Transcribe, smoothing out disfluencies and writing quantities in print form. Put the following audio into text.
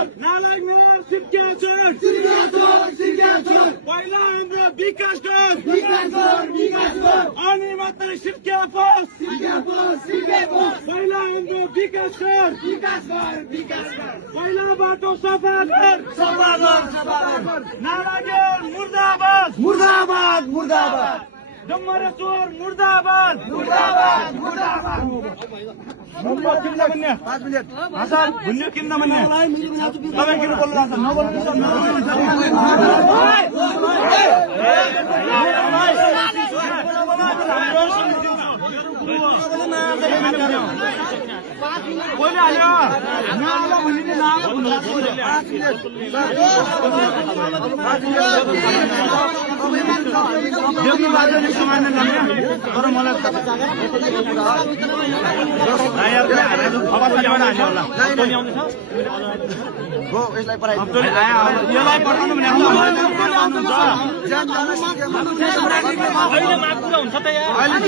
नालायक मेयर सिर्क्याचोर पहिला हाम्रो विकास गर अनि मात्रै सिर्क्या पस पहिला हाम्रो विकास गर पहिला बाटो सफा गर नालायक मुर्दाबाद डम्बरेश्वर मुर्दाबाद किन्न भन्ने 5 मिनेट भाषा भुन्ने किन्न भन्ने तपाईँ किन बोल्नु लाग्छ नबोल्नु बोले हाल्यो नआला भन्ने देख्नु लाग्छ नि समान नगर्ने तर मलाई यसलाई पठाउनु भने हुन्छ त यहाँ